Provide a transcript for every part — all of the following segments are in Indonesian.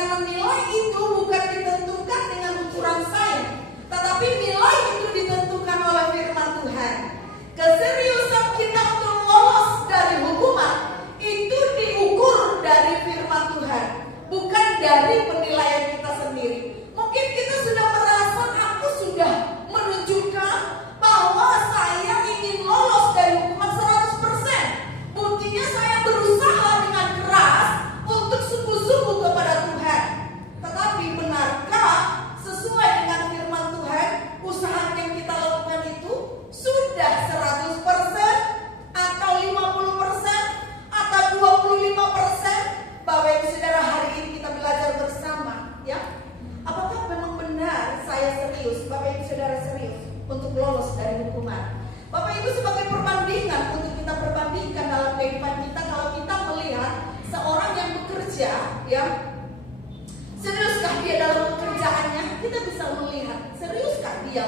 Karena nilai itu bukan ditentukan dengan ukuran saya, tetapi nilai itu ditentukan oleh firman Tuhan. Keseriusan kita untuk lolos dari hukuman itu diukur dari firman Tuhan, bukan dari penilaian kita sendiri. Mungkin kita sudah merasa aku sudah menunjukkan bahwa saya ingin lolos dari hukuman 100%. Buktinya saya berusaha dengan keras untuk sungguh-sungguh kepada Tuhan. Tetapi benarkah sesuai dengan firman Tuhan, usaha yang kita lakukan itu sudah 100% atau 50% atau 25%? Bapak Ibu Saudara, hari ini kita belajar bersama, ya. Apakah memang benar saya serius, Bapak Ibu Saudara serius untuk lolos dari hukuman? Bapak Ibu, sebagai perbandingan untuk kita perbandingkan dalam kehidupan kita, kalau kita melihat seorang yang bekerja, ya, seriuskah dia dalam pekerjaannya? Kita bisa melihat seriuskah dia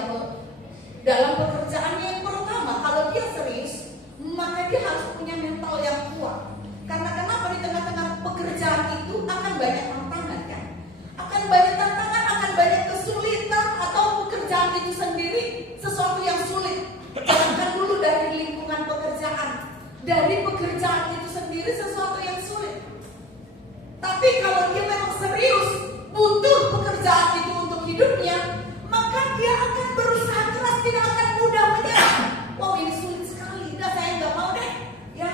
dalam pekerjaannya. Yang pertama, kalau dia serius, maka dia harus punya mental yang kuat. Karena kenapa? Di tengah-tengah pekerjaan itu akan banyak tantangan, kan? Akan banyak tantangan, akan banyak kesulitan, atau pekerjaan itu sendiri sesuatu yang sulit. Jangan dulu dari lingkungan pekerjaan, dari pekerjaan itu sendiri sesuatu yang sulit. Tapi kalau dia memang serius butuh pekerjaan itu untuk hidupnya, maka dia akan berusaha keras, tidak akan mudah menyerah. Wow, ini sulit sekali, udah saya nggak mau deh, ya.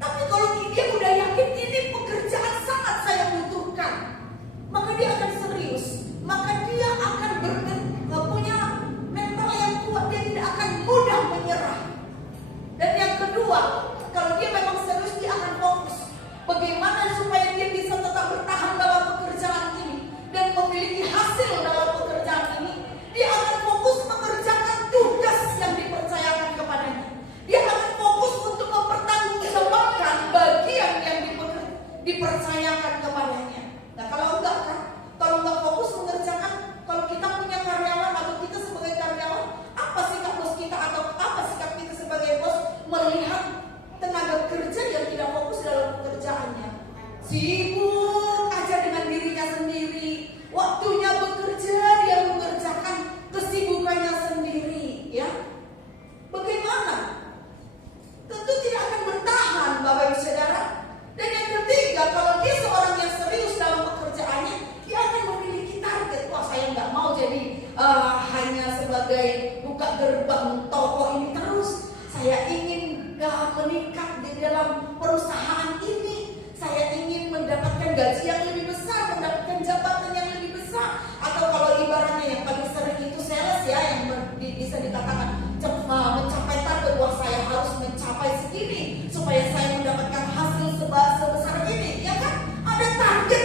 Tapi kalau dia udah yakin ini pekerjaan sangat saya butuhkan, maka dia akan serius, maka dia akan punya mental yang kuat, dia tidak akan mudah menyerah. Dan yang kedua, kalau dia memang serius, dia akan fokus. Bagaimana supaya dia bisa tetap bertahan dalam pekerjaan ini dan memiliki hasil dalam pekerjaan ini? Dia akan fokus mengerjakan tugas yang dipercayakan kepadanya. Dia akan fokus untuk mempertanggungjawabkan bagian yang dipercayakan kepadanya. Nah, kalau enggak kan? Kalau enggak fokus mengerjakan, kalau kita punya karyawan atau kita sebagai karyawan, apa sikap bos kita atau apa sikap kita sebagai bos melihat tenaga kerja yang tidak fokus dalam pekerjaannya? Sibuk aja dengan dirinya sendiri, waktunya bekerja, dia mengerjakan kesibukannya sendiri, ya. Bagaimana? Tentu tidak akan bertahan, Bapak Ibu Saudara. Dan yang ketiga, kalau dia seorang yang serius dalam pekerjaannya, dia akan memiliki target. Wah, saya nggak mau jadi hanya sebagai buka gerbang toko ini terus. Saya ingin meningkat di dalam perusahaan ini. Saya ingin mendapatkan gaji yang lebih besar, mendapatkan jabatan yang lebih besar. Atau kalau ibaratnya yang paling sering itu sales, ya, yang bisa dikatakan mencapai target. Wah, saya harus mencapai segini supaya saya mendapatkan hasil sebesar ini, ya kan? Ada target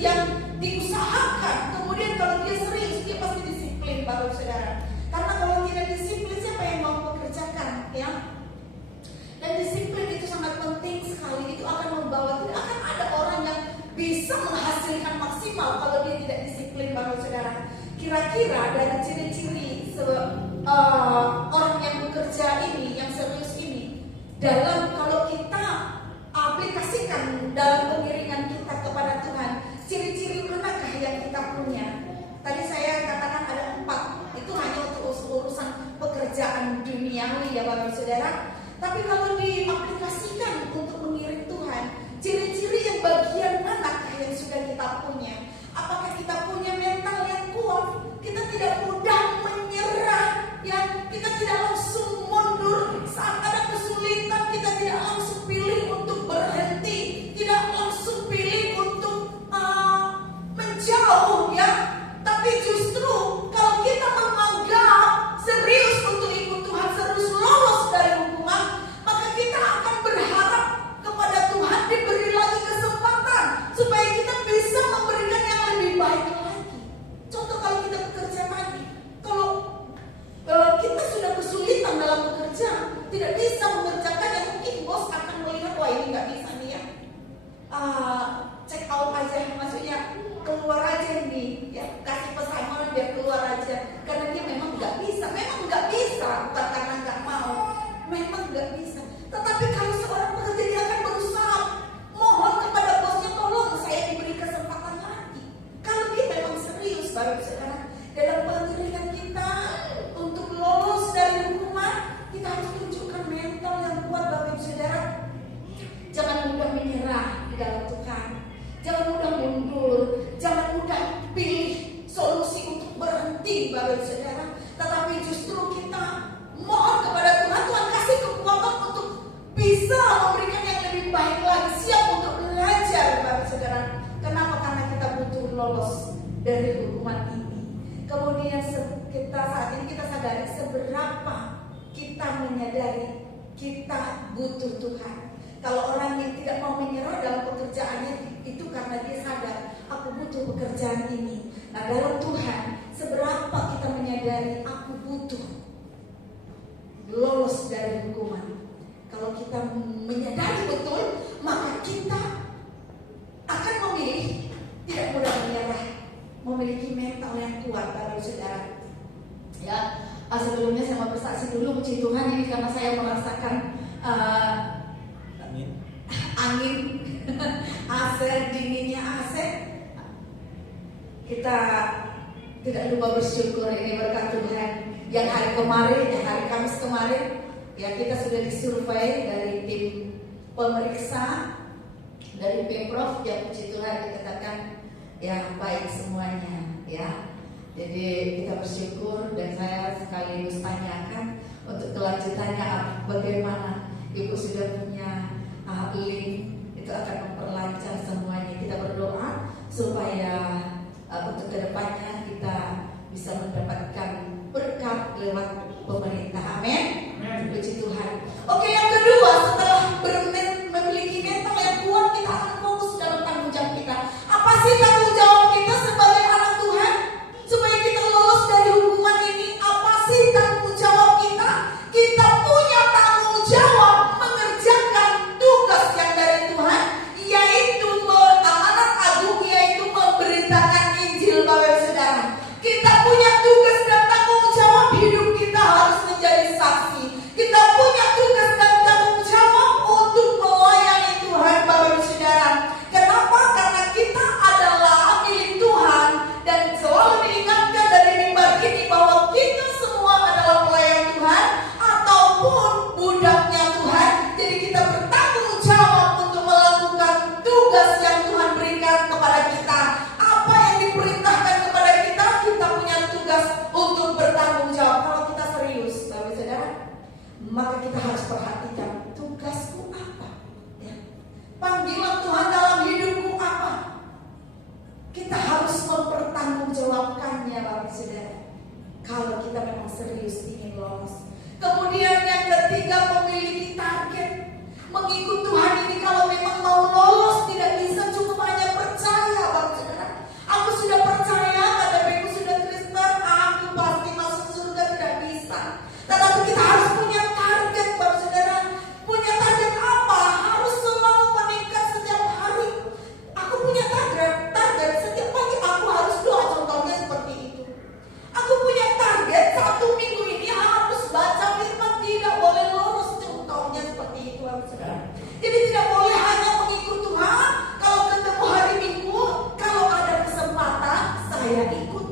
yang diusahakan. Kemudian kalau dia serius, dia pasti disiplin, Bapak Saudara. Karena kalau tidak disiplin, siapa yang mau mengerjakan, ya? Dan disiplin itu sangat penting sekali. Itu akan membawa, tidak akan ada orang yang bisa menghasilkan maksimal kalau dia tidak disiplin, Bapak Saudara. Kira-kira dari ciri-ciri orang yang bekerja ini, yang serius ini, dalam kalau kita aplikasikan dalam pengiringan kita kepada Tuhan, ciri-ciri manakah yang kita punya? Tadi saya katakan ada 4. Itu hanya untuk urusan pekerjaan duniawi, ya Bapak Saudara. Tapi kalau diaplikasikan untuk mengiring Tuhan, ciri-ciri yang bagian manakah yang sudah kita punya? Apakah kita punya mental yang kuat? Kita tidak mudah menyerah, ya. Kita tidak langsung mundur saat ada kesulitan. Kita tidak langsung pilih untuk berhenti, tidak langsung pilih untuk menjauh, ya. Tapi justru kalau kita menganggap serius untuk ikut Tuhan, serius lolos dari hukuman, maka kita akan Bapak Saudara. Tetapi justru kita mohon kepada Tuhan, Tuhan kasih kekuatan untuk bisa memberikan yang lebih baik lagi, siap untuk belajar Bapak Saudara. Kenapa? Karena kita butuh lolos dari hukuman ini. Kemudian kita saat ini kita sadari seberapa kita menyadari kita butuh Tuhan. Kalau orang yang tidak mau menyerah dalam pekerjaannya, itu karena dia sadar, aku butuh pekerjaan ini. Nah, dalam Tuhan, seberapa kita menyadari aku butuh lolos dari hukuman. Kalau kita menyadari betul, maka kita akan memilih tidak mudah menyerah, memiliki mental yang kuat, Bapak Saudara. Ya, sebelumnya saya mau bersaksi dulu, puji Tuhan, ini karena saya merasakan angin AC, dinginnya AC. Kita tidak lupa bersyukur ini berkat Tuhan. Yang hari kemarin, yang hari Kamis kemarin, ya kita sudah disurvei dari tim pemeriksa dari Pemprov, ya puji Tuhan dikatakan ya baik semuanya, ya. Jadi kita bersyukur, dan saya sekaligus tanyakan untuk kelanjutannya bagaimana. Ibu sudah punya link, itu akan memperlancar semuanya. Kita berdoa supaya untuk kedepannya kita bisa mendapatkan berkat lewat pemerintah. Amin. Puji Tuhan. Oke, yang kedua, setelah memiliki mental yang kuat, kita akan fokus dalam tanggung jawab kita. Apa sih tanggung jawab kita sebagai anak Tuhan supaya kita lolos dari hukuman ini? Apa sih tanggung jawab kita? Kita punya tanggung jawab mengerjakan tugas yang dari Tuhan, yaitu amanat agung, yaitu memberitakan Injil, Bapak Saudara. Kita punya tugas dan tanggung jawab, hidup kita harus menjadi saksi. Kita punya tugas dan tanggung jawab untuk melayani Tuhan, Bapak Saudara. Kenapa? Karena kita adalah milik Tuhan, dan selalu diingatkan dari mimbar ini bahwa kita semua adalah pelayan Tuhan ataupun budaknya Tuhan. Jadi kita bertanggung jawab untuk melakukan tugas yang Tuhan berikan kepada kita. Apa yang diperintahkan kepada kita, kita punya tugas untuk bertanggung jawab. Kalau kita serius, Bapak Saudara, maka kita harus perhatikan tugasku apa, ya. Panggilan Tuhan dalam hidupku apa. Kita harus mempertanggungjawabkannya, Bapak Saudara, kalau kita memang serius ingin lolos. Kemudian yang ketiga, memiliki target. Mengikut Tuhan ini kalau memang mau lolos, tidak bisa cukup hanya percaya, Bapak Saudara. Aku sudah percaya, KTP-ku sudah Kristen, aku pasti masuk surga, tidak bisa. Tetapi kita harus punya target, Bapak Saudara. Punya target apa? Harus selalu meningkat setiap hari. Aku punya target setiap pagi aku harus doa, contohnya seperti itu. Aku punya target 1 minggu ini harus baca firman, tidak boleh lolos, contohnya seperti itu, Bapak Saudara. Jadi tidak boleh hanya mengikut Tuhan. Kalau ketemu hari Minggu, kalau ada kesempatan saya ikut,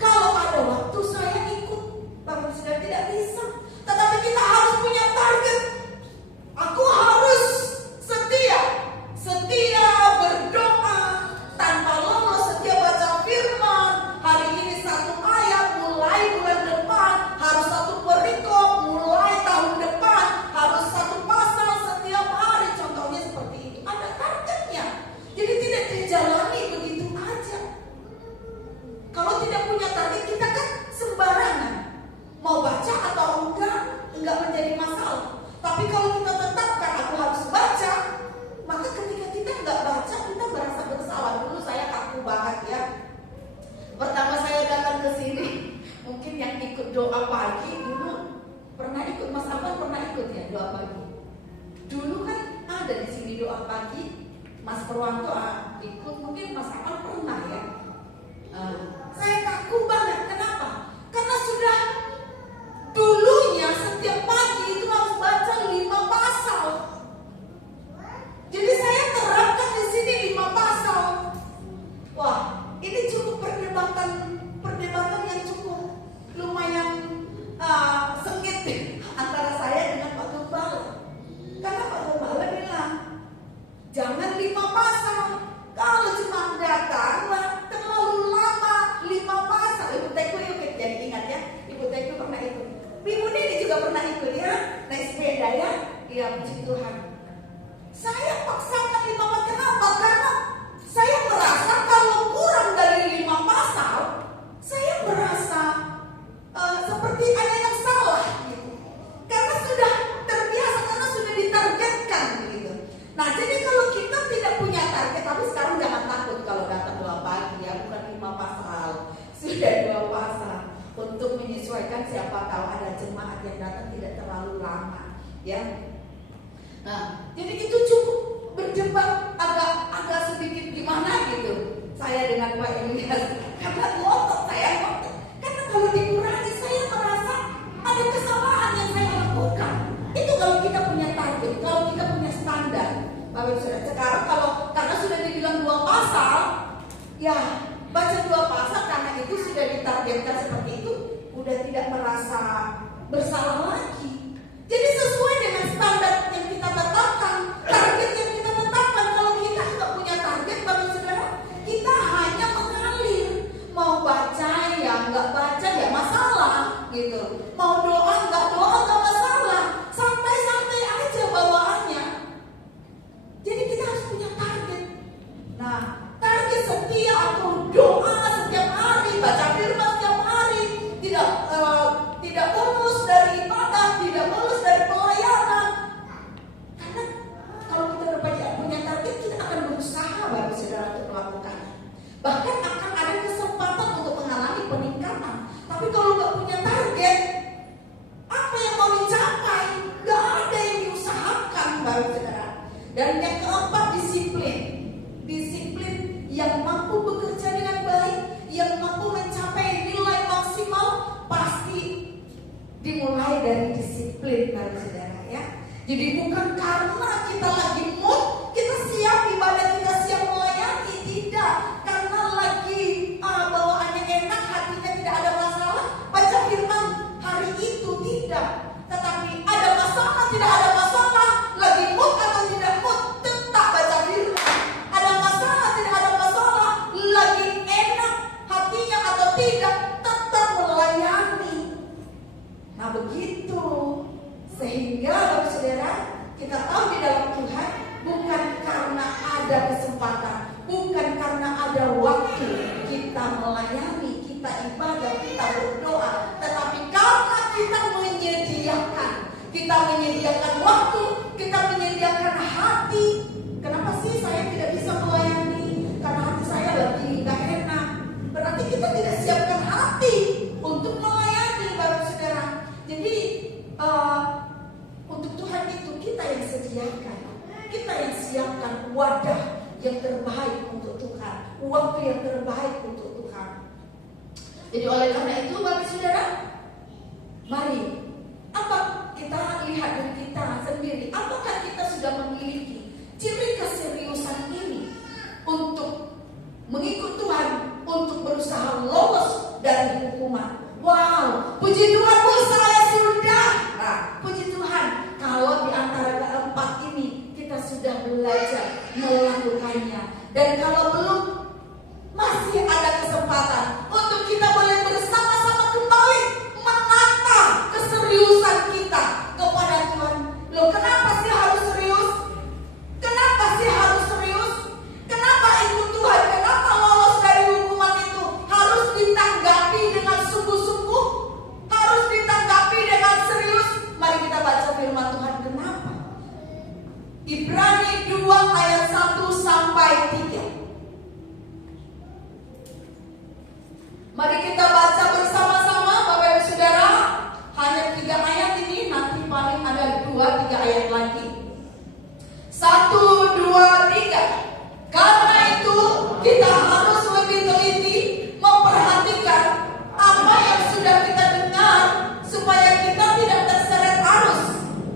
kalau ada waktu saya ikut, Bapak Saudara, tidak bisa. Tetapi kita harus punya target. Aku harus setia berdoa tanpa lemes, setia baca firman. Hari ini 1 ayat, mulai bulan depan harus 1 perikop, mulai tahun depan harus 1 pasal setiap hari, contohnya seperti itu. Ada targetnya. Jadi tidak dijalani begitu aja. Kalau tidak punya target, kita kan sembarangan. Mau baca atau enggak menjadi masalah. Tapi kalau kita tetapkan aku harus baca, maka ketika kita enggak baca, kita merasa bersalah. Dulu saya kaku banget, ya. Pertama saya datang ke sini, mungkin yang ikut doa pagi dulu pernah ikut, Mas Afan pernah ikut ya doa pagi. Dulu kan ada di sini doa pagi, Mas Purwanto ikut, mungkin Mas Afan pernah ya. Saya kaku banget, kenapa? Karena sudah dulunya setiap pagi itu harus baca 5 pasal. Jadi saya terapkan di sini 5 pasal. Wah, ini cukup perdebatan yang cukup lumayan sengit antara saya dengan Pak Gembala. Karena Pak Gembala bilang jangan 5 pasal. Kalau cuma kan siapa tahu ada jemaat yang datang tidak terlalu lama, ya. Nah, jadi itu cukup berdebat agak sedikit gimana gitu. Saya dengan Pak Elias karena ngotot saya ngotot. Karena kalau dikurangi saya merasa ada kesalahan yang saya lakukan. Itu kalau kita punya target, kalau kita punya standar. Bapak Ibu Saudara, sekarang karena sudah dibilang 2 pasal, ya baca 2 pasal karena itu sudah ditargetkan seperti itu, udah tidak merasa bersalah lagi. Jadi sesuai dengan standar yang kita tetapkan, target yang kita tetapkan. Kalau kita nggak punya target, Bapak Saudara, kita hanya mengalir. Mau baca ya nggak baca ya masalah gitu. Mau doa nggak masalah. Santai-santai aja bawaannya. Jadi kita harus punya target. Nah, target setia atau doa setiap hari, baca firman setiap hari, tidak lulus dari ibadah, tidak lulus dari pelayanan. Karena kalau kita punya target, kita akan berusaha Bapak Saudara untuk melakukannya. Bahkan akan ada kesempatan untuk mengalami peningkatan. Tapi kalau nggak punya target, apa yang mau dicapai? Nggak ada yang diusahakan Bapak Saudara. Dan yang keempat, disiplin. Disiplin yang mampu bekerja dengan baik, yang mampu mencapai nilai maksimal, pasti dimulai dari disiplin Bapak Saudara, ya. Jadi bukan karena kita lagi mood, kita siap ibadah, kita siap melayani, tidak. Karena lagi bawaannya enak, hatinya tidak ada masalah, baca firman hari itu, tidak. Tetapi ada masalah, tidak ada masalah, lagi mood atau tidak mood, tetap baca firman. Ada masalah, tidak ada masalah, lagi enak hatinya atau tidak, tetap melayani. Nah begitu, sehingga Bapak Saudara, kita tahu di dalam Tuhan bukan karena ada kesempatan, bukan karena ada waktu kita melayani, kita ibadah, kita berdoa, tetapi karena kita menyediakan waktu, kita menyediakan hati. Kenapa sih saya tidak bisa melayani? Karena hati saya lagi gak enak. Berarti kita tidak siapkan hati untuk melayani Bapak Saudara. Jadi untuk Tuhan itu kita yang sediakan, kita yang siapkan wadah yang terbaik untuk Tuhan, waktu yang terbaik untuk Tuhan. Jadi oleh karena itu Bapak Saudara, mari apa kita lihat dari kita sendiri, apakah kita sudah memiliki ciri keseriusan ini untuk mengikut Tuhan, untuk berusaha lolos dari hukuman. Wow, puji Tuhan Bu, saya sudah. Nah, puji Tuhan, kalau di antara keempat ini kita sudah belajar melakukannya. Dan kalau belum, masih ada kesempatan untuk kita boleh bersama-sama kembali menata keseriusan kita kepada Tuhan. Loh, kenapa sih harus serius? Kenapa sih harus serius? Kenapa ikut Tuhan? Kenapa lolos dari hukuman itu harus ditanggapi dengan sungguh-sungguh? Harus ditanggapi dengan serius? Mari kita baca firman Tuhan. Kenapa? Ibrani 2 ayat 1 sampai 3. Mari kita baca bersama-sama Bapak Ibu Saudara. Hanya 3 ayat ini, nanti paling ada 2-3 ayat lagi. 1, 2, 3. Karena itu kita harus lebih teliti memperhatikan apa yang sudah kita dengar, supaya kita tidak terseret arus.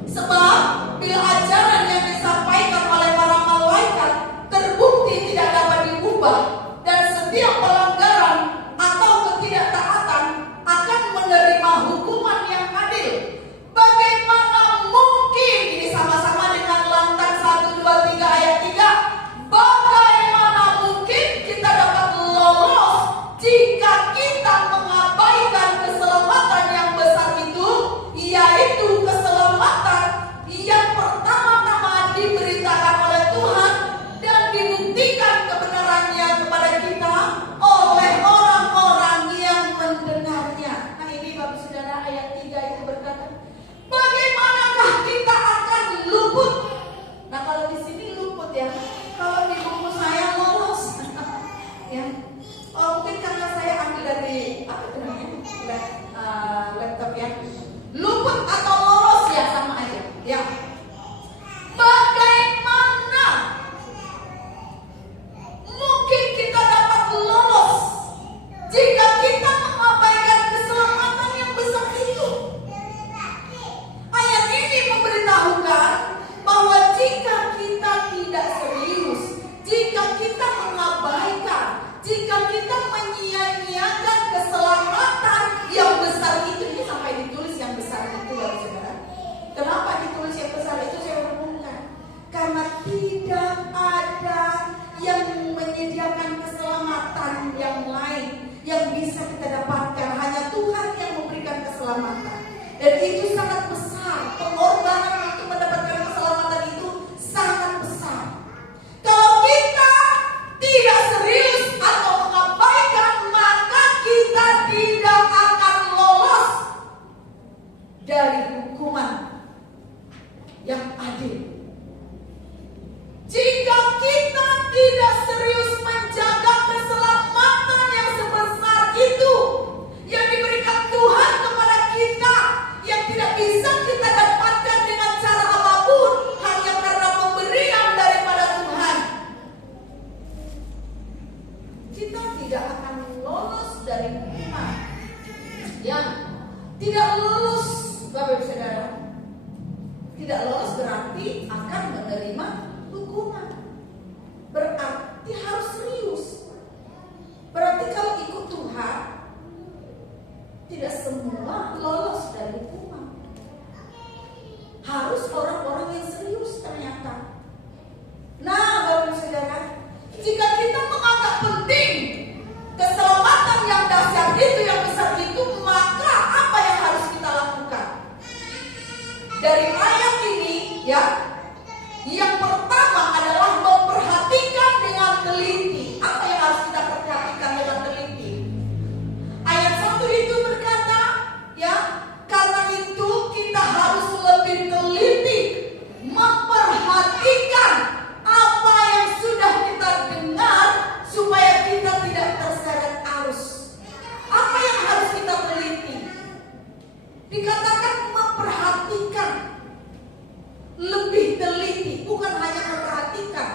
Sebab bila ajaran yang disampaikan oleh para malaikat terbukti tidak dapat diubah, dan setiap pelanggaran atau ketidaktaatan akan menerima hukuman yang adil, bagaimana mungkin, ini sama-sama dengan lantang 1, 2, 3 ayat 3, bagaimana mungkin kita dapat lolos jika kita mengabaikan keselamatan yang besar itu, yaitu keselamatan yang pertama-tama diberitakan oleh Tuhan dan dibuktikan kebenarannya kepada kita oleh orang-orang yang mendengarnya. Nah ini Bapak Saudara, ayat 3 itu berkata, bagaimanakah kita akan luput? Nah kalau di sini luput ya, kalau di buku saya lolos. Ya, mungkin karena saya ambil dari kita menyia-nyiakan keselamatan yang besar itu. Ini sampai ditulis yang besar itu ya saudara. Kenapa ditulis yang besar itu saya renungkan? Karena tidak ada yang menyediakan keselamatan yang lain yang bisa kita dapatkan. Hanya Tuhan yang memberikan keselamatan. Dan itu sangat besar. Pengorbanan untuk mendapatkan keselamatan itu sangat besar. Kalau kita tidak serius atau mengabaikan, maka kita tidak akan lolos dari hukuman yang adil. Jika kita tidak serius menjaga keselamatan yang sebesar itu yang diberikan Tuhan kepada kita, yang tidak bisa kita dapatkan dengan cara apapun, hanya karena pemberian daripada Tuhan, kita tidak akan lolos dari hukuman. Yang tidak lolos, Bapak Ibu Saudara, tidak lolos berarti akan menerima hukuman. Berarti harus serius. Berarti kalau ikut Tuhan, tidak semua lolos dari hukuman. Harus orang-orang yang serius ternyata. Nah, Bapak Ibu Saudara, jika kita menganggap penting keselamatan yang dahsyat itu, yang besar itu, maka apa yang harus kita lakukan? Dari ayat ini ya, yang pertama adalah memperhatikan dengan teliti. Apa yang harus kita perhatikan dengan teliti? Ayat 1 itu berkata, ya, karena itu kita harus lebih teliti memperhatikan apa yang sudah kita dengar supaya kita tidak terseret arus. Apa yang harus kita teliti? Dikatakan memperhatikan, lebih teliti, bukan hanya memperhatikan,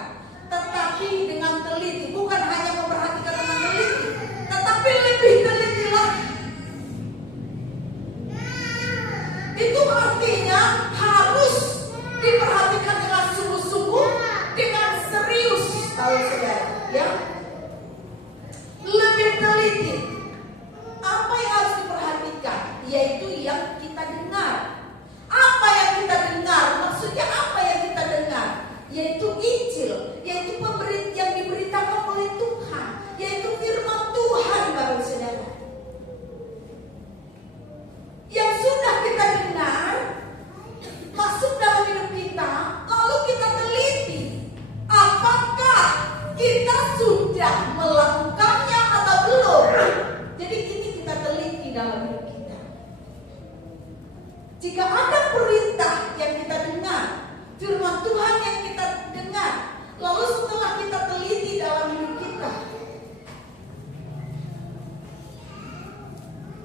tetapi dengan teliti. Bukan hanya memperhatikan dengan teliti, tetapi lebih teliti lagi. Itu artinya harus diperhatikan dengan sungguh-sungguh, dengan serius, tahu saudara, ya. Lebih teliti. Apa yang harus diperhatikan? Yaitu yang kita dengar. Apa yang kita dengar? Maksudnya apa yang kita dengar? Yaitu Injil, yaitu pemberitaan yang diberitakan oleh Tuhan, yaitu firman Tuhan, Bapak Saudara. Yang sudah kita dengar masuk dalam hidup kita, lalu kita teliti. Apakah kita sudah melakukannya atau belum? Jadi ini kita teliti dalam hidup kita. Jika ada perintah yang kita dengar, firman Tuhan yang kita dengar, lalu setelah kita teliti dalam hidup kita,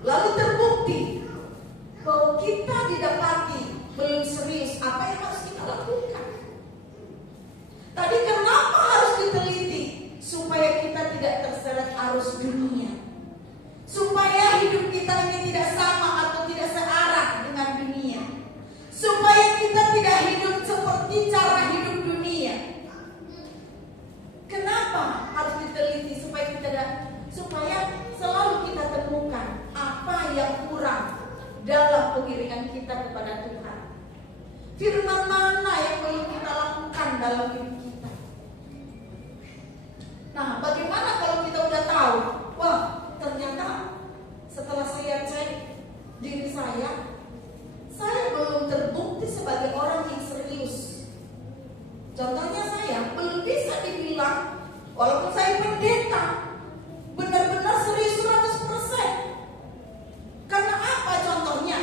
lalu terbukti bahwa kita didapati belum serius, apa yang harus kita lakukan? Tadi kenapa harus diteliti? Supaya kita tidak terseret arus dunia, supaya hidup kita ini tidak sama atau tidak searah dengan dunia, supaya kita tidak hidup seperti cara hidup dunia. Kenapa harus diteliti? Supaya selalu kita temukan apa yang kurang dalam pengiringan kita kepada Tuhan. Firman mana yang belum kita lakukan dalam hidup kita? Nah, bagaimana kalau kita udah tahu? Wah, ternyata setelah saya cek diri saya belum terbukti sebagai orang yang serius. Contohnya saya belum bisa dibilang, walaupun saya pendeta, benar-benar serius 100%. Karena apa contohnya?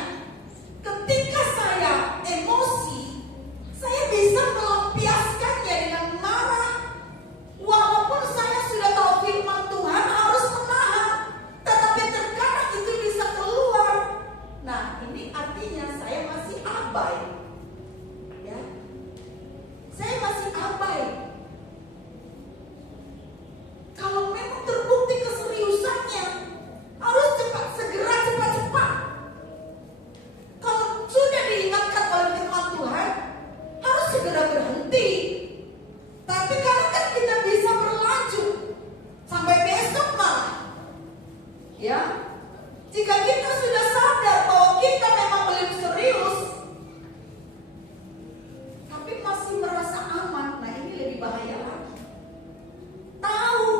Ketika saya emosi, Ya, jika kita sudah sadar bahwa kita memang belum serius, tapi masih merasa aman, nah ini lebih bahaya lagi. Tahu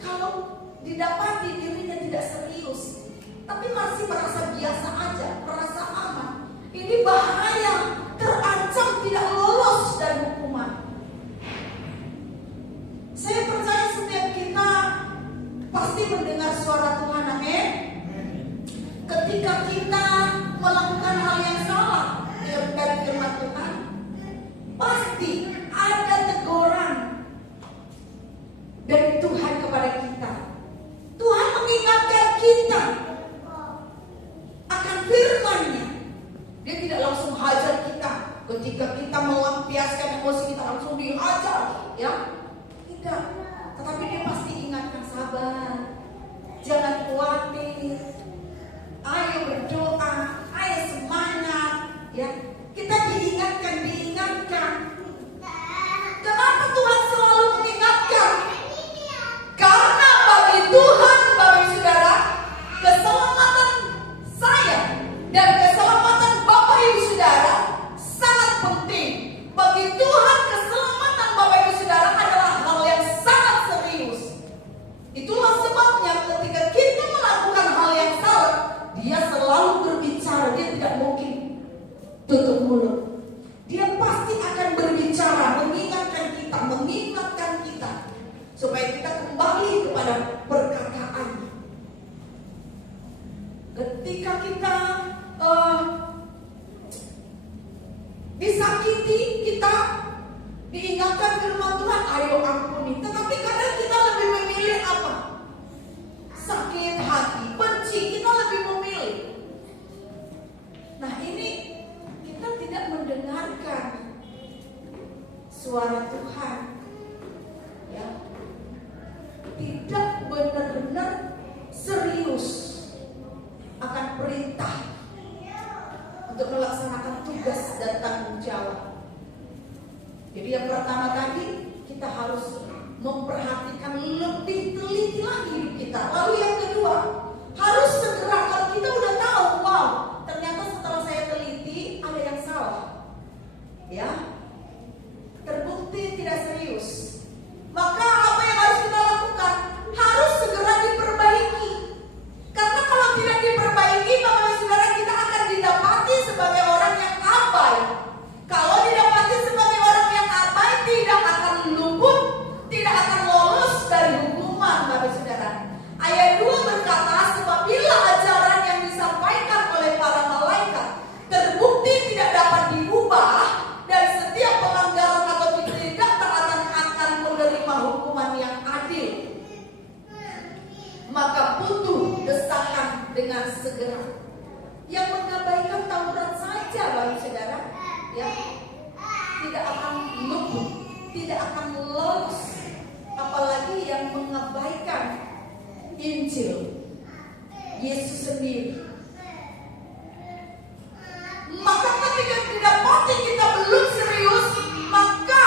kalau didapati dirinya tidak serius, tapi masih merasa biasa aja, merasa aman. Ini bahaya, terancam tidak lolos dari hukuman. Saya percaya setiap kita pasti mendengar suara Tuhan, amin. Ketika kita melakukan hal yang salah dari firman Tuhan, pasti ada teguran dari Tuhan kepada kita. Tuhan mengingatkan kita akan firman-Nya. Dia tidak langsung hajar kita. Ketika kita melampiaskan emosi kita langsung dihajar, ya. Tidak. Tetapi dia pasti ingatkan, sabar, jangan khawatir, ayo berdoa, ayo semangat, ya. Kita diingatkan. Kenapa Tuhan selalu mengingatkan? Karena bagi Tuhan, Bapak Saudara, keselamatan saya dan keselamatan Bapak Ibu Saudara sangat penting. Bagi Tuhan, keselamatan Bapak Ibu Saudara adalah hal yang sangat serius. Itulah sebabnya ketika kita melakukan hal yang salah, Dia selalu berbicara. Dia tidak mungkin tutup mulut. Dia pasti akan berbicara, mengingatkan kita supaya kita kembali kepada perkataannya. Ketika kita disakiti, kita diingatkan firman Tuhan, ayo ampuni. Tetapi kadang kita lebih memilih apa? Sakit hati, benci, kita lebih memilih. Nah ini kita tidak mendengarkan suara Tuhan, ya. Tidak benar-benar serius akan perintah untuk melaksanakan tugas dan tanggung jawab. Jadi yang pertama tadi, kita harus memperhatikan lebih teliti lagi hidup kita. Lalu yang kedua, harus segera. Kalau kita udah tahu, wow, ternyata setelah saya teliti ada yang salah, ya, terbukti tidak serius, maka apa yang harus kita lakukan? Harus segera diperbaiki. Karena kalau tidak diperbaiki, Bapak dan Saudara, kita akan didapati sebagai orang yang abai. Kalau didapati sebagai orang yang abai, tidak akan luput, tidak akan lolos dari hukuman, Bapak dan Saudara. Ayat 2 berkata, sebab bila ajaran yang disampaikan oleh para malaikat terbukti tidak dapat diubah, dan setiap pelanggaran atau ketidaktaatan akan menerima hukuman yang adil, maka butuh desakan dengan segera. Yang mengabaikan Taurat saja, Bapak Saudara, ya, tidak akan luput, tidak akan lolos. Apalagi yang mengabaikan Injil Yesus sendiri. Maka ketika didapati kita belum serius, maka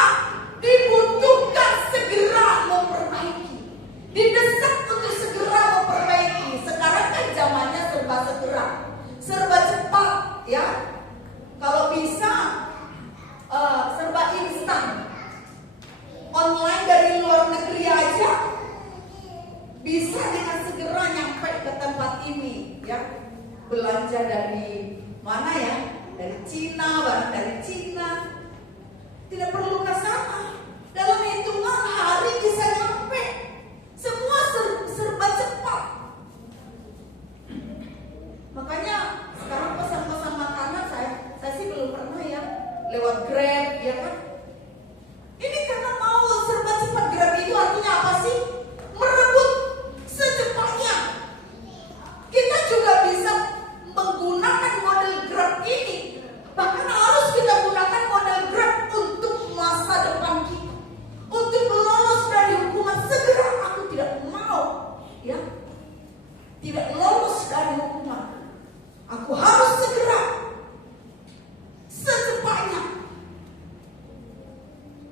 dibutuhkan segera memperbaiki. Didesak untuk segera memperbaiki. Sekarang kan zamannya serba segera, serba cepat, ya. Kalau bisa serba instan. Online dari luar negeri aja bisa dengan segera nyampe ke tempat ini, ya. Belanja dari mana ya? Dari Cina, barang dari Cina. Tidak perlu ke sana. Dalam hitungan hari bisa nyampe. Semua serba cepat. Makanya sekarang pesan-pesan makanan saya sih belum pernah ya lewat Grab, ya kan? Ini karena mau serba cepat. Grab itu artinya apa sih? Merebut secepatnya. Kita juga bisa menggunakan model Grab ini. Bahkan harus kita gunakan model Grab untuk masa depan kita, untuk lolos dari hukuman. Segera aku tidak mau, ya, tidak lolos dari hukuman. Aku harus segera, secepatnya,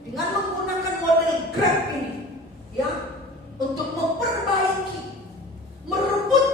dengan menggunakan model Grab ini, ya, untuk memperbaiki, merebut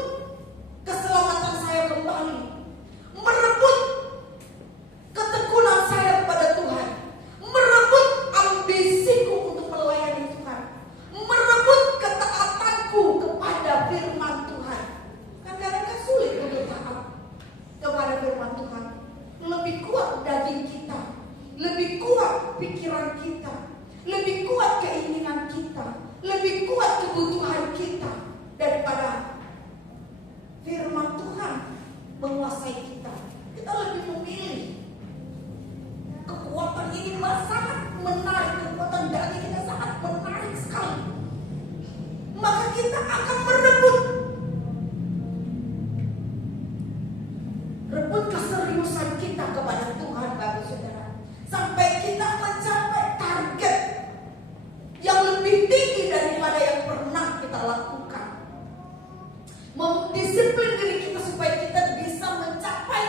Mendisiplin diri kita supaya kita bisa mencapai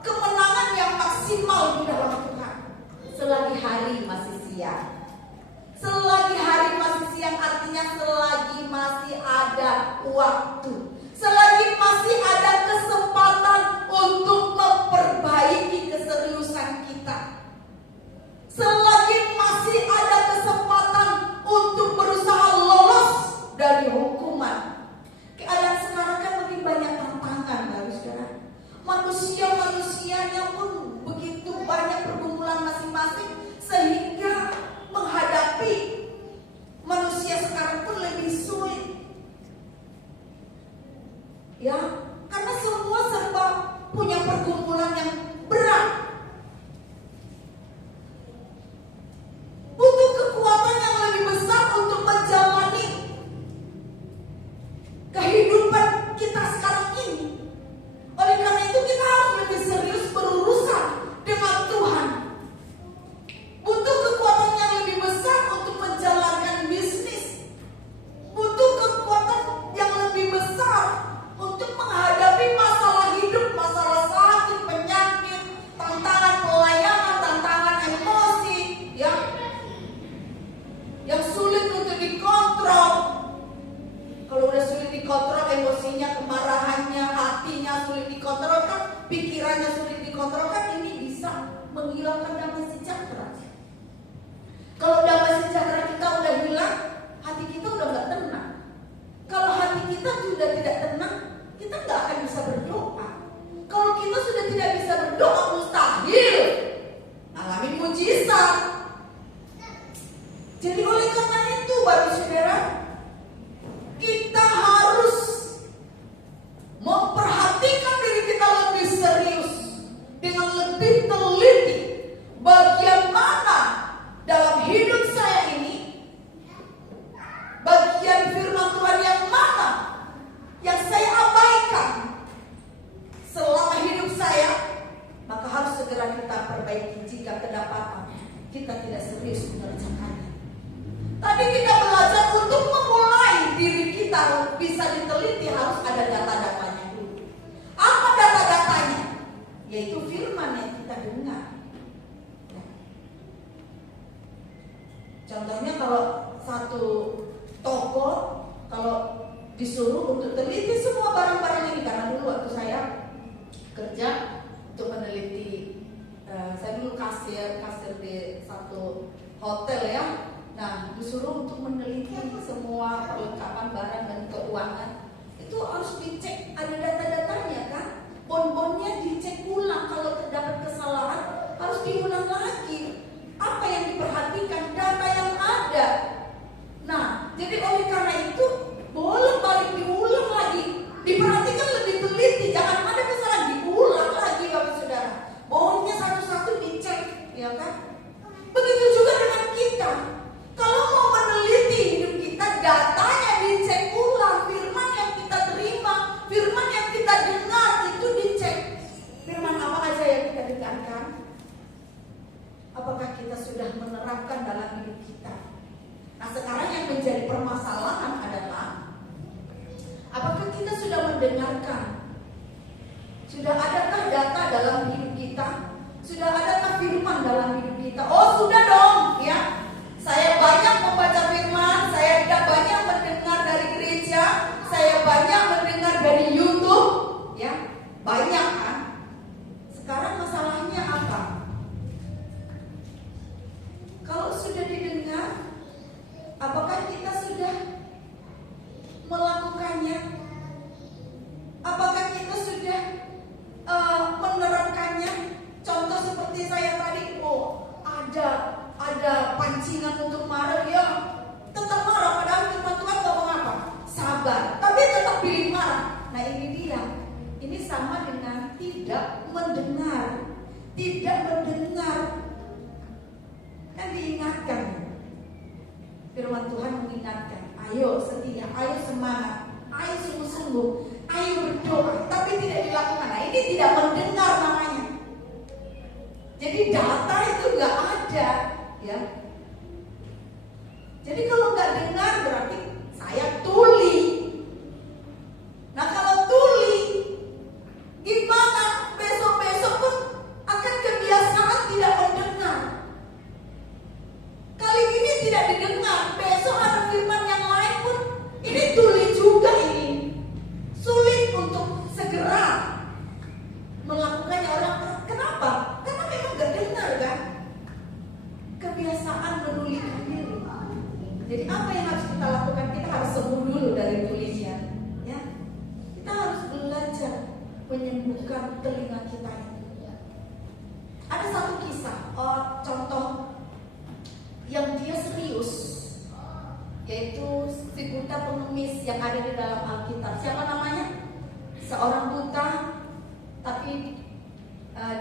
kemenangan yang maksimal di dalam Tuhan. Selagi hari masih siang. Selagi hari masih siang artinya selagi masih ada waktu. Selagi masih ada kesempatan untuk memperbaiki keseriusan kita. Selagi masih ada kesempatan untuk berusaha lolos dari hukuman. Keadaan sekarang kan lebih banyak tantangan, saudara. Manusia-manusianya pun begitu banyak pergumulan masing-masing sehingga menghadapi manusia sekarang pun lebih sulit. Ya, karena semua serba punya pergumulan yang berat. Butuh kekuatan yang lebih besar untuk menjalani kehidupan kita sekarang ini. Oleh karena itu kita harus lebih serius berurusan dengan Tuhan. Butuh kekuatan yang lebih besar untuk menjalankan bisnis. Butuh kekuatan yang lebih besar untuk menghadapi masalah hidup, masalah sakit, penyakit, tantangan pelayanan, tantangan emosi, ya, yang sulit untuk dikontrol. Kalau udah sulit dikontrol emosinya, kemarahannya, hatinya sulit dikontrol kan, pikirannya sulit dikontrol kan, ini bisa menghilangkan damai sejahtera. Kalau damai sejahtera kita udah hilang, hati kita udah gak tenang. Kalau hati kita sudah tidak tenang, kita gak akan bisa berdoa. Kalau kita sudah tidak bisa berdoa, mustahil alami mujizat. Jadi oleh karena itu, Bapak Saudara, kita harus memperhatikan diri kita lebih serius, dengan lebih teliti. Bagaimana dalam hidup saya ini, bagian firman Tuhan yang mana yang saya abaikan selama hidup saya, maka harus segera kita perbaiki jika kedapatan kita tidak serius mengerjakannya. Tadi kita belajar untuk memulai diri kita bisa diteliti harus ada data-datanya dulu. Apa data-datanya? Yaitu firman yang kita dengar. Ya. Contohnya kalau satu toko, kalau disuruh untuk teliti semua barang-barang ini, karena dulu waktu saya kerja untuk meneliti, saya dulu kasir di satu hotel ya. Nah, disuruh untuk meneliti semua perlengkapan barang dan keuangan. Itu harus dicek, ada data-datanya kan. Bon-bonnya dicek ulang, kalau terdapat kesalahan harus diulang lagi. Apa yang diperhatikan, data yang ada. Nah, jadi oleh karena itu bolak-balik diulang lagi, diperhatikan lebih teliti, jangan ada kesalahan, diulang lagi Bapak Saudara. Bonnya satu-satu dicek, ya kan? Begitu juga dengan kita. Kalau mau meneliti hidup kita, datanya dicek ulang, firman yang kita terima, firman yang kita dengar itu dicek. Firman apa aja yang kita dengarkan? Apakah kita sudah menerapkan dalam hidup kita? Nah, sekarang yang menjadi permasalahan adalah apakah kita sudah mendengarkan? Sudah adakah data dalam hidup kita? Sudah adakah firman dalam hidup kita? Oh, sudah dong, ya. Saya banyak membaca firman, saya banyak mendengar dari gereja, saya banyak mendengar dari YouTube, ya. Banyak kan? Sekarang masalahnya apa? Kalau sudah didengar, apakah kita sudah melakukannya? Apakah kita sudah menerapkannya? Contoh seperti saya tadi, ada pancingan untuk marah, ya tetap marah, padahal firman Tuhan ngomong apa? Sabar, tapi tetap pilih marah. Nah ini dia, ini sama dengan tidak mendengar. Tidak mendengar. Kan diingatkan, firman Tuhan mengingatkan, ayo setia, ayo semangat, ayo sungguh-sungguh, ayo berdoa, tapi tidak dilakukan. Nah ini tidak mendengar namanya. Jadi data itu nggak ada, ya. Jadi kalau nggak dengar berarti saya tuli. menundukkan telinga kita ini. Ada satu kisah, contoh yang dia serius, yaitu si buta pengemis yang ada di dalam Alkitab. Siapa namanya? Seorang buta, tapi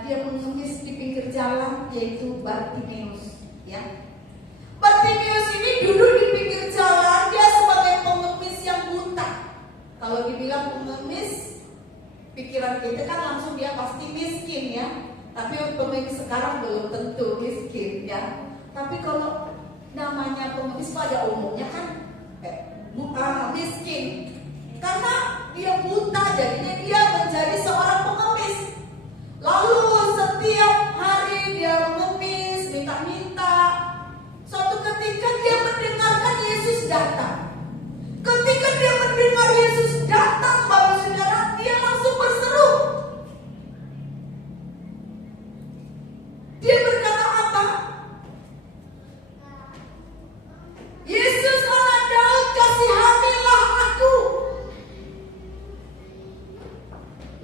dia mengemis di pinggir jalan, yaitu Bartimeus. Ya, Bartimeus ini duduk di pinggir jalan. Dia sebagai pengemis yang buta. Kalau dibilang pengemis, pikiran kita kan langsung dia pasti miskin ya. Tapi pengemis sekarang belum tentu miskin ya. Tapi kalau namanya pengemis pada umumnya kan miskin, karena dia buta, jadinya dia menjadi seorang pengemis. Lalu setiap hari dia mengemis, minta-minta. Suatu ketika dia mendengarkan Yesus datang. Ketika dia mendengar Yesus datang, Bapak Saudara, dia langsung berseru. Dia berkata apa? Yesus anak Daud, kasihanilah aku.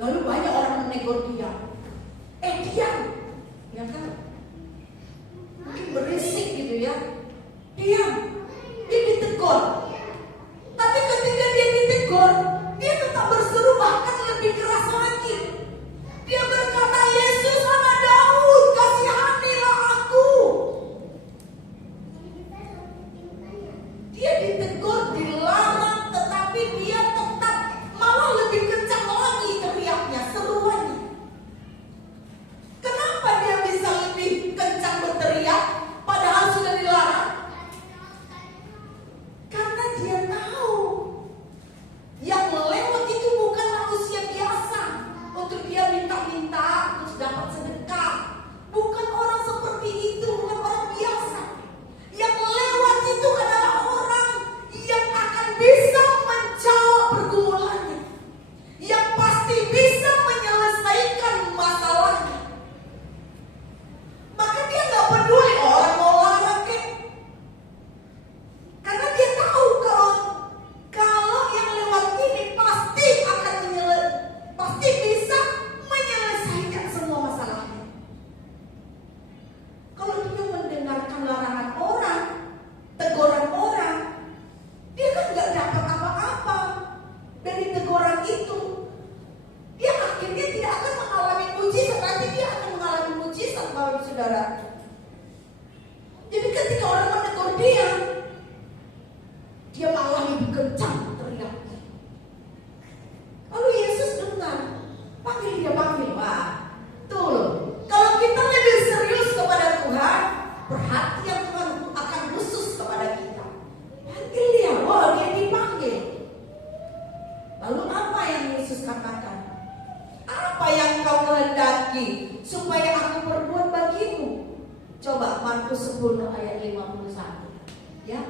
Lalu banyak orang menegur dia. Diam, ya kan? Mungkin berisik gitu ya. Diam, dia ditegur. Tapi ketika dia ditegur, dia tetap berseru, bahkan lebih keras lagi. Dia berkata, Yesus anak Daud, kasihanilah aku. Dia ditegur, dilarang, tetapi dia tetap malah lebih kencang lagi teriaknya, seruannya. Kenapa dia bisa lebih kencang berteriak padahal sudah dilarang? Karena dia tahu yang lewat itu bukan manusia biasa untuk dia minta-minta untuk dapat sedekah. Bukan orang seperti itu, bukan orang biasa. Yang lewat itu adalah orang yang akan bisa menjawab pergumulannya, yang pasti bisa menyelesaikan masalahnya. Maka dia gak peduli orang mau larang kek. Karena dia tahu kalau yang lewat ini pasti akan pasti bisa menyelesaikan semua masalahnya. Kalau dia mendengarkan larangan orang, teguran orang, dia kan gak dapat apa-apa dari teguran itu. Dia akhirnya tidak akan mengalami mujizat. Nanti dia akan mengalami mujizat, Bapak Saudara. Jadi ketika orang menegur dia malah lebih kencang teriaknya. Lalu Yesus dengar, panggil dia, panggil. Wah, tuh, kalau kita lebih serius kepada Tuhan, perhatian Tuhan akan khusus kepada kita. Panggil dia, wah, dia dipanggil. Lalu apa yang Yesus katakan? Apa yang kau kehendaki supaya aku perbuat bagimu? Coba Markus 10 ayat 51. Ya.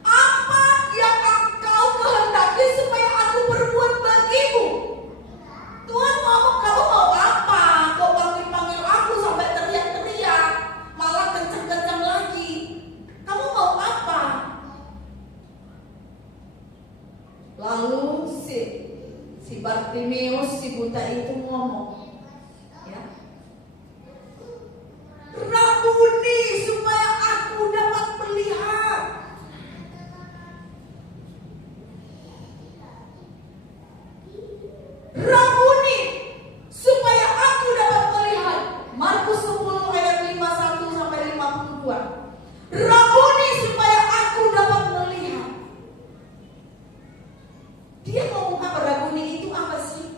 Apa yang kau kehendaki supaya aku perbuat bagimu? Tuhan kamu mau apa? Kau panggil aku sampai teriak-teriak, malah kencang-kencang lagi. Kamu mau apa? Lalu si Bartimeus, si buta itu ngomong, ya, Rabuni, supaya aku dapat melihat. Rabuni, supaya aku dapat melihat. Markus 10 ayat 51 sampai 52. Rabuni, supaya aku dapat melihat. Dia ngomong apa? Rabuni itu apa sih?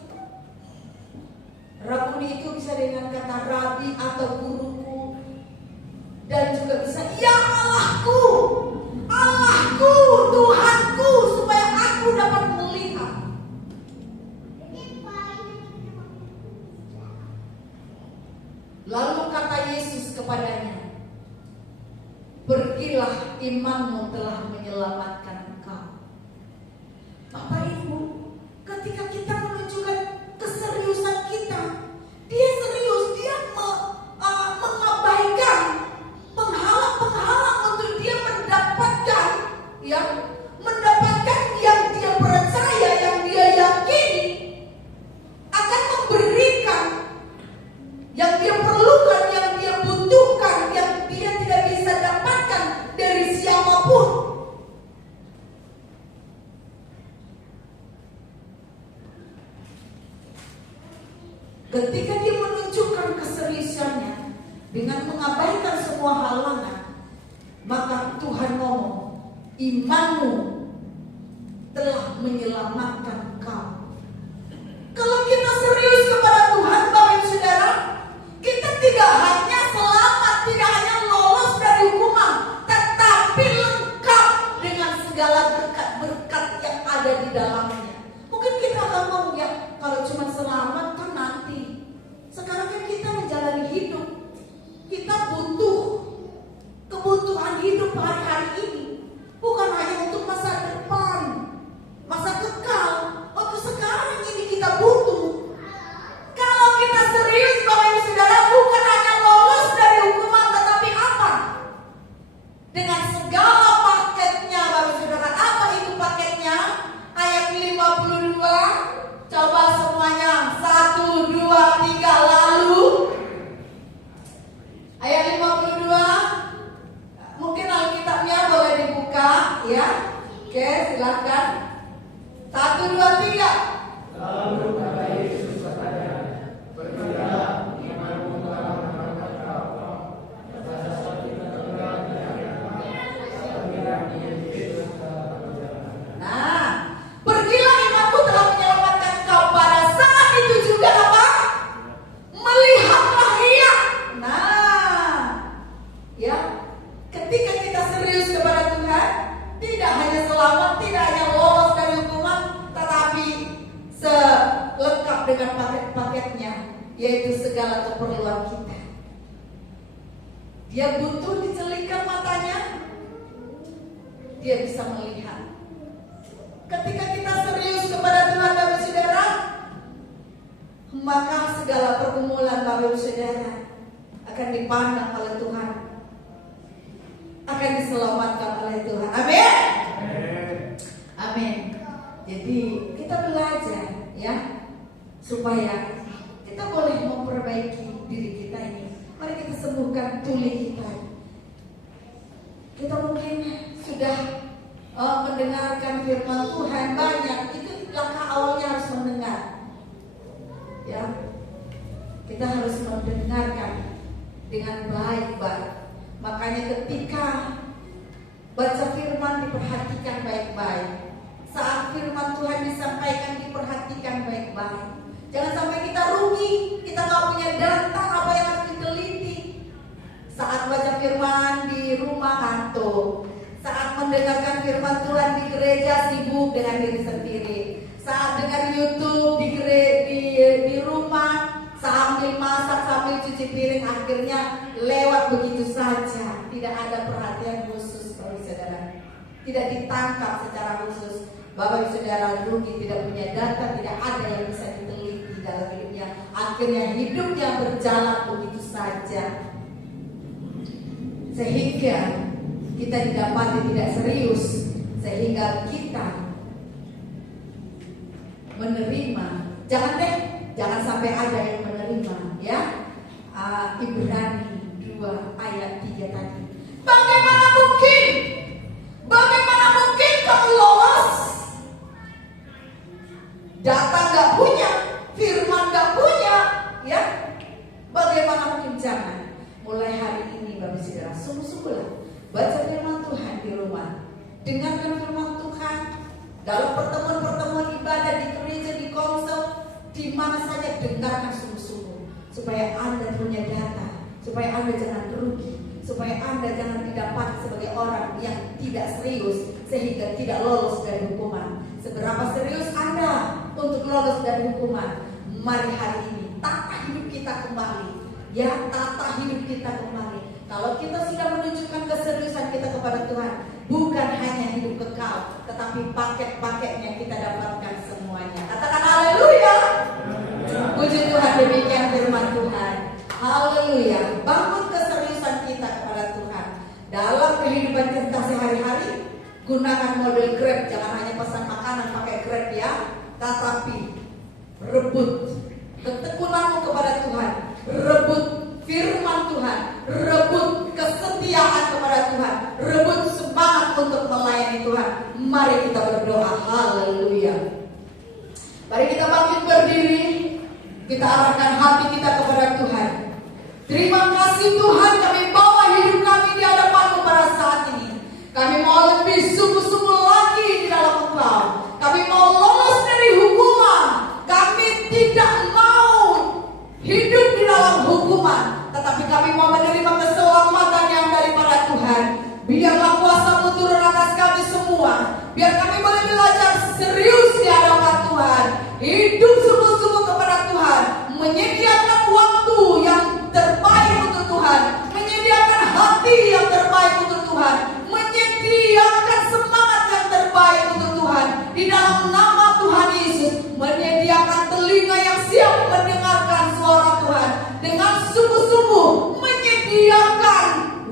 Rabuni itu bisa dengan kata rabi atau guruku, dan juga bisa ya Allahku, Allahku, Tuhanku, supaya aku dapat melihat. Lalu kata Yesus kepadanya, pergilah, imanmu telah menyelamatkan engkau. Bapak Ibu, ketika kita menunjukkan keseriusan kita, dia serius, dia mengabaikan penghalang-penghalang untuk dia mendapatkan yang dia percaya, yang dia yakini akan memberikan Ketika dia menunjukkan keseriusannya dengan mengabaikan semua halangan, maka Tuhan ngomong, imanmu telah menyelamatkan kau. Kalau kita serius kepada Tuhan, Bapak Ibu Saudara, kita tidak hanya selamat, tidak hanya lolos dari hukuman, tetapi lengkap dengan segala berkat-berkat yang ada di dalamnya. Mungkin kita akan ngomong, ya kalau cuma selamat kan nanti. Sekarang kan kita menjalani hidup, kita butuh kebutuhan hidup hari-hari ini, bukan hanya untuk masa depan, masa kekal. Waktu sekarang ini kita butuh. Kalau kita serius, Bapak Ibu Saudara, bukan hanya lolos dari hukuman, tetapi apa? Dengan segala paketnya, Bapak Ibu Saudara. Apa itu paketnya? Ayat 52. Coba semuanya. 1, 2, 3, lalu. Ayat 52. Mungkin Alkitabnya boleh dibuka, ya. Oke, silakan. 1, 2, 3. Lalu kata Yesus kepadanya, pergilah, imanmu telah menyelamatkan kau. Kata satu keterangan Yesus telah berjalan. Nah, pergilah, imanmu telah menyelamatkan kau. Pada saat itu juga apa? Melihatlah ia. Nah, ya, ketika kita serius kepada Tuhan, tidak hanya selamat, tidak hanya lolos dari hukuman, tetapi selengkap dengan paket-paketnya, yaitu segala keperluan kita. Dia butuh dicelikan matanya, dia bisa melihat. Ketika kita serius kepada Tuhan, Bapak Saudara, maka segala pergumulan Bapak Saudara akan dipandang oleh Tuhan, akan diselamatkan oleh Tuhan. Amin. Amin. Jadi kita belajar, ya, supaya kita boleh memperbaiki diri kita ini. Mari kita sembuhkan tuli kita. Kita mungkin sudah mendengarkan firman Tuhan banyak. Itu langkah awalnya harus mendengar, ya. Kita harus mendengarkan dengan baik-baik. Makanya ketika baca firman diperhatikan baik-baik. Saat firman Tuhan disampaikan diperhatikan baik-baik. Jangan sampai kita rugi, kita nggak punya data apa yang harus diteliti. Saat baca firman di rumah ngantuk. Saat mendengarkan firman Tuhan di gereja sibuk dengan diri sendiri. Saat dengar YouTube di rumah sambil masak, sambil cuci piring, akhirnya lewat begitu saja. Tidak ada perhatian khusus, Bapak Saudara. Tidak ditangkap secara khusus. Bapak Saudara rugi, tidak punya data, tidak ada yang bisa diteliti dalam hidupnya. Akhirnya hidupnya berjalan begitu saja. Sehingga kita didapati tidak serius, sehingga kita menerima. Jangan sampai ada yang menerima, ya. Ibrani 2 ayat 3 tadi. Bagaimana mungkin kamu lolos? Data nggak punya, firman nggak punya, ya. Bagaimana mungkin? Jangan. Mulai hari ini, Bapak Saudara, sungguh-sungguhlah baca firman Tuhan di rumah. Dengarkan firman Tuhan dalam pertemuan-pertemuan ibadah di gereja, di komsel, di mana saja, dengarkan sungguh-sungguh supaya Anda punya data, supaya Anda jangan rugi, supaya Anda jangan didapati sebagai orang yang tidak serius sehingga tidak lolos dari hukuman. Seberapa serius Anda untuk lolos dari hukuman? Mari hari ini tata hidup kita kembali, ya, tata hidup kita kembali. Kalau kita sudah menunjukkan keseriusan kita kepada Tuhan, bukan hanya hidup kekal, tetapi paket-paketnya kita dapatkan semuanya. Katakan haleluya. Puji Tuhan, demikian firman Tuhan. Haleluya. Bangun keseriusan kita kepada Tuhan dalam kehidupan kita sehari-hari. Gunakan model Grab, jangan hanya pesan makanan pakai Grab, ya, tetapi rebut ketekunanmu kepada Tuhan, rebut firman Tuhan, rebut kesetiaan kepada Tuhan, rebut semangat untuk melayani Tuhan. Mari kita berdoa. Haleluya. Mari kita bangkit berdiri, kita arahkan hati Terima kasih Tuhan, kami bawa hidup kami di hadapan-Mu pada saat ini. Kami mau lebih sungguh-sungguh lagi di dalam Engkau. Kami mau lolos dari hukuman. Kami tidak mau hidup di dalam hukuman, tetapi kami mau menerima keselamatan yang daripada Tuhan. Biarlah kuasa-Mu turun atas kami semua. Biar kami boleh belajar serius di hadapan Tuhan. Hidup sungguh-sungguh kepada Tuhan. Menyediakan waktu yang terbaik untuk Tuhan. Menyediakan hati yang terbaik untuk Tuhan. Menyediakan semangat yang terbaik untuk Tuhan. Di dalam nama Tuhan Yesus. Menyediakan telinga yang siap mendengarkan suara Tuhan. Dengan sungguh-sungguh menyediakan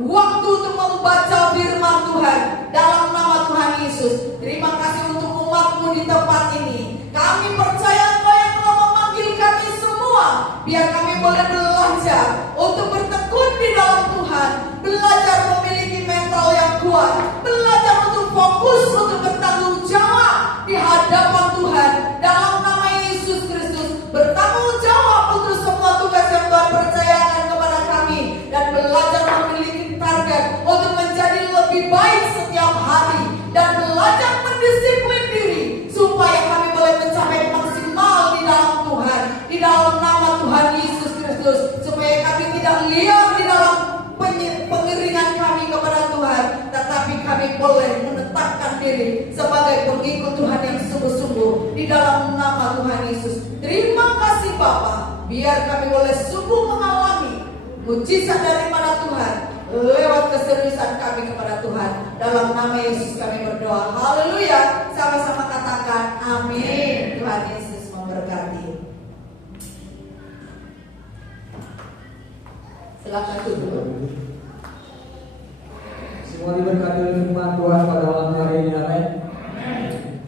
waktu untuk membaca firman Tuhan. Dalam nama Tuhan Yesus. Terima kasih untuk umat-Mu di tempat ini. Kami percaya Engkau yang telah memanggil kami semua. Biar kami boleh belajar untuk bertekun di dalam Tuhan. Belajar memiliki mental yang kuat. Belajar untuk fokus, untuk bertanggung jawab di hadapan Tuhan. Dalam nama Yesus Kristus. Bertanggung jawab untuk semua tugas yang Tuhan percayakan kepada kami. Dan belajar memiliki target untuk menjadi lebih baik setiap hari. Dan belajar mendisiplin diri. Supaya kami boleh mencapai maksimal di dalam Tuhan. Di dalam nama Tuhan Yesus Kristus. Supaya kami tidak liar di dalam pengeringan kami kepada Tuhan. Tetapi kami boleh menetapkan diri sebagai pengikut Tuhan yang sungguh-sungguh. Di dalam nama Tuhan Yesus. Terima kasih Bapa. Biar kami boleh sungguh mengalami mujizat daripada Tuhan. Lewat keseriusan kami kepada Tuhan. Dalam nama Yesus kami berdoa. Haleluya. Sama-sama katakan amin. Tuhan Yesus memberkati. Silakan duduk. Semua diberkati oleh firman Tuhan pada malam hari ini, amin.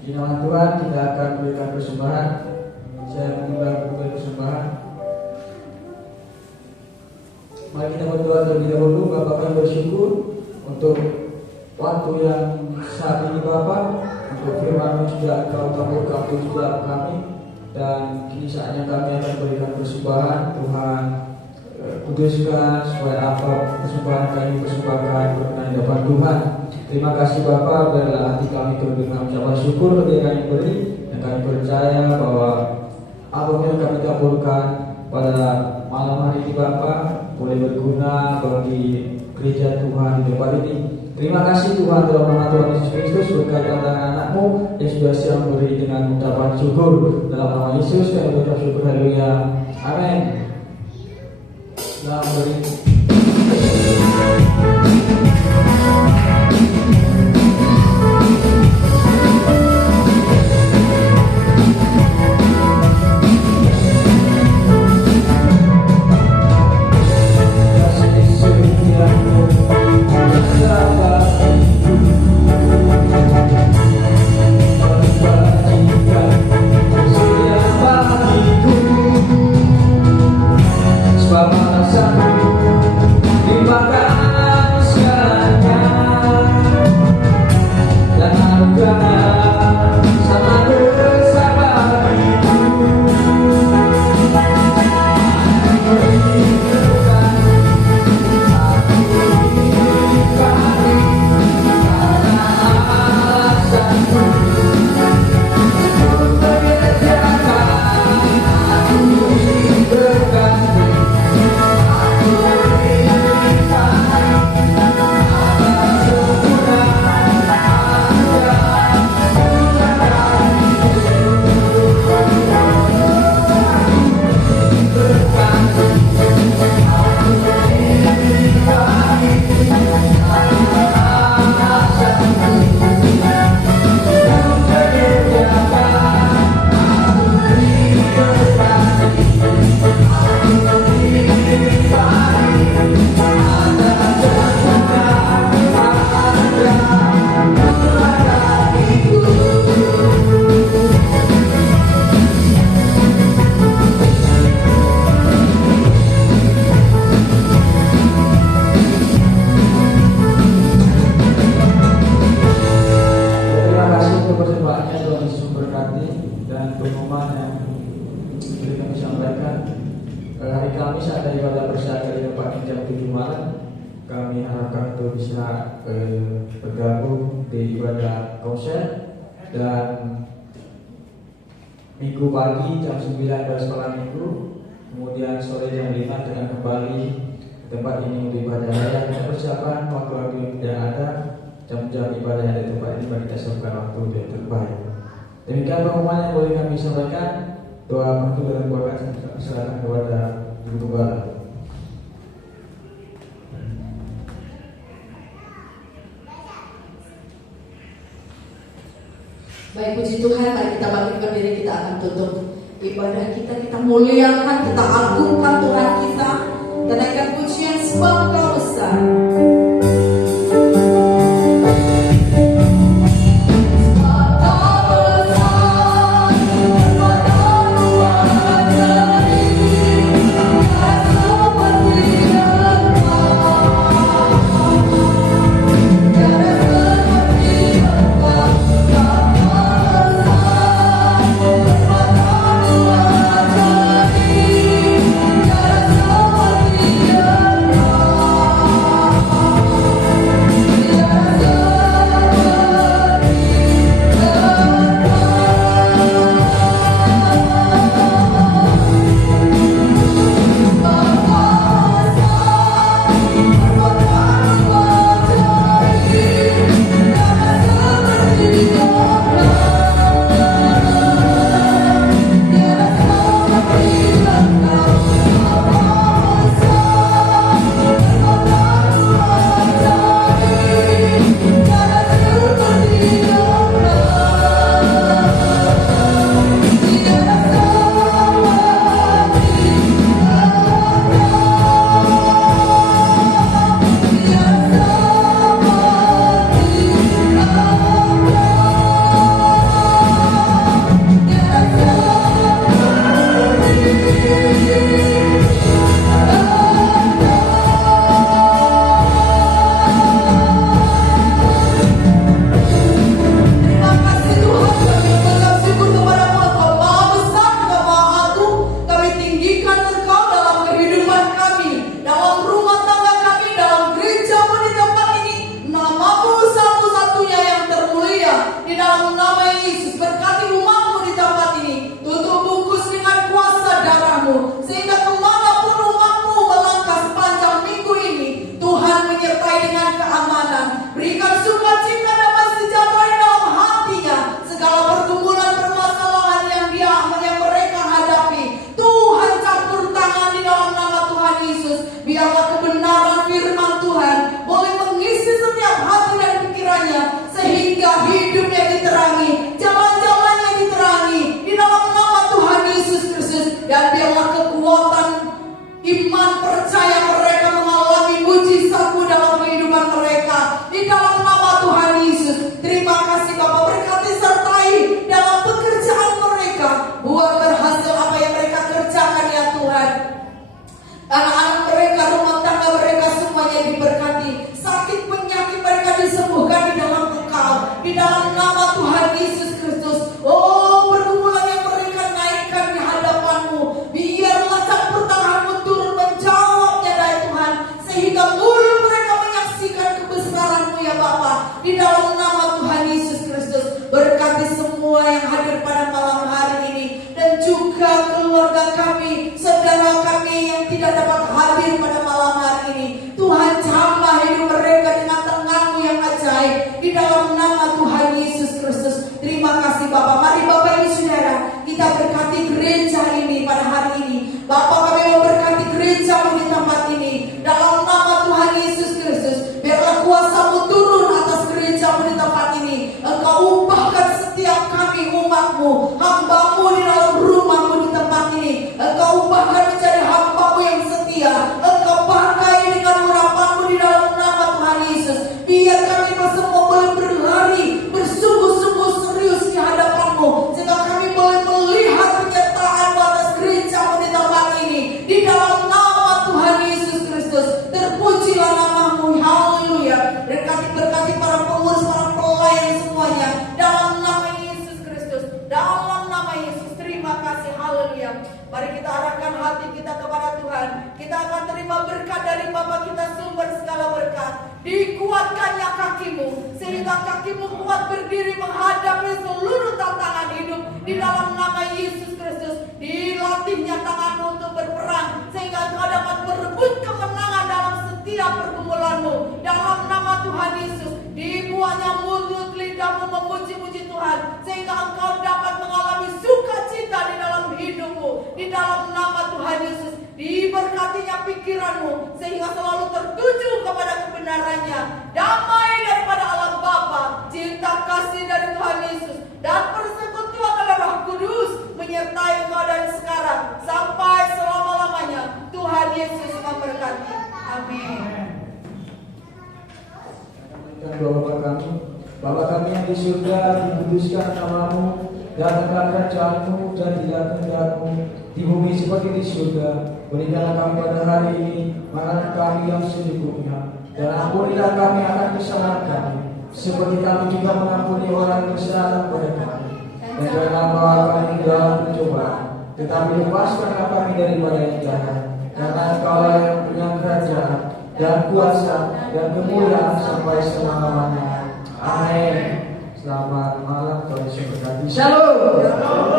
Di nama Tuhan kita akan berikan persembahan. Saya menimbang persembahan. Mari kita berdoa terlebih dahulu. Bapak kami bersyukur untuk waktu yang saat ini Bapak, untuk firman yang sudah Engkau taburkan untuk dalam kami. Dan kini saatnya kami akan berikan persembahan. Tuhan kuduskan supaya apa persembahan kami persembahkan berkenan di depan Tuhan. Terima kasih Bapak, biarlah hati kami turut dengan ucapan syukur ketika kami beri. Dan kami percaya bahwa apapun yang kami taburkan pada malam hari ini Bapak boleh berguna bagi gereja Tuhan di depan ini. Terima kasih Tuhan dalam nama Tuhan Yesus Kristus, berkaitan dengan anak-Mu yang sudah siap memberi dengan ucapan syukur. Dalam nama Yesus kami mengucap syukur, haleluya, amin. Selamat beri. hari Kamis ada ibadah bersama di tempat jam 7 malam. Kami harapkan untuk bisa bergabung di ibadah konser. Dan Minggu pagi jam 9 adalah sekolah minggu. Kemudian sore jam 5 dengan kembali ke tempat ini untuk ibadah raya. Kita persiapan waktu-waktu yang ada, jam-jam ibadah yang ada di tempat ini, bagi kita siapkan waktu yang terbaik. Demikian pengumuman yang boleh kami sampaikan. Doa waktu dan doa silakan kepada Ibu Gembala. Baik, puji Tuhan, mari kita bangkitkan diri, kita akan tutup ibadah kita. Kita muliakan, kita agungkan Tuhan kita. Kenaikan pujian sebab Kau besar. kasih. Haleluya. Mari kita arahkan hati kita kepada Tuhan. Kita akan terima berkat dari Bapa kita, sumber segala berkat. Dikuatkannya kakimu sehingga kakimu kuat berdiri menghadapi seluruh tantangan hidup di dalam nama Yesus Kristus. Dilatihnya tanganmu untuk berperang sehingga engkau dapat merebut kemenangan dalam setiap pergumulanmu dalam nama Tuhan Yesus. Dibuatnya mulut lidahmu memuji-muji Tuhan sehingga engkau dapat mengalami sukacita di dalam hidupmu di dalam nama Tuhan Yesus. Diberkatinya pikiranmu sehingga selalu tertuju kepada kebenarannya. Damai daripada Allah Bapa, cinta kasih dari Tuhan Yesus, dan persekutuan oleh Roh Kudus menyertai engkau dari sekarang sampai selama-lamanya. Tuhan Yesus memberkati. Amin. Bapa kami yang di surga, dikuduskan namamu, datanglah kerajaanmu, jadilah kehendakmu di bumi seperti di surga. Berikanlah kami pada hari ini makanan kami yang secukupnya, dan ampunilah kami akan kesalahan kami, seperti kami juga mengampuni orang yang bersalah kepada kami. Dan janganlah bawa kami ke dalam pencobaan, tetapi lepaskanlah kami daripada yang jahat. Karena Engkaulah yang punya kerajaan dan kuasa dan kemuliaan sampai selama-lamanya. Amin. Selamat malam, Tuhan Yesus berkati. Shalom.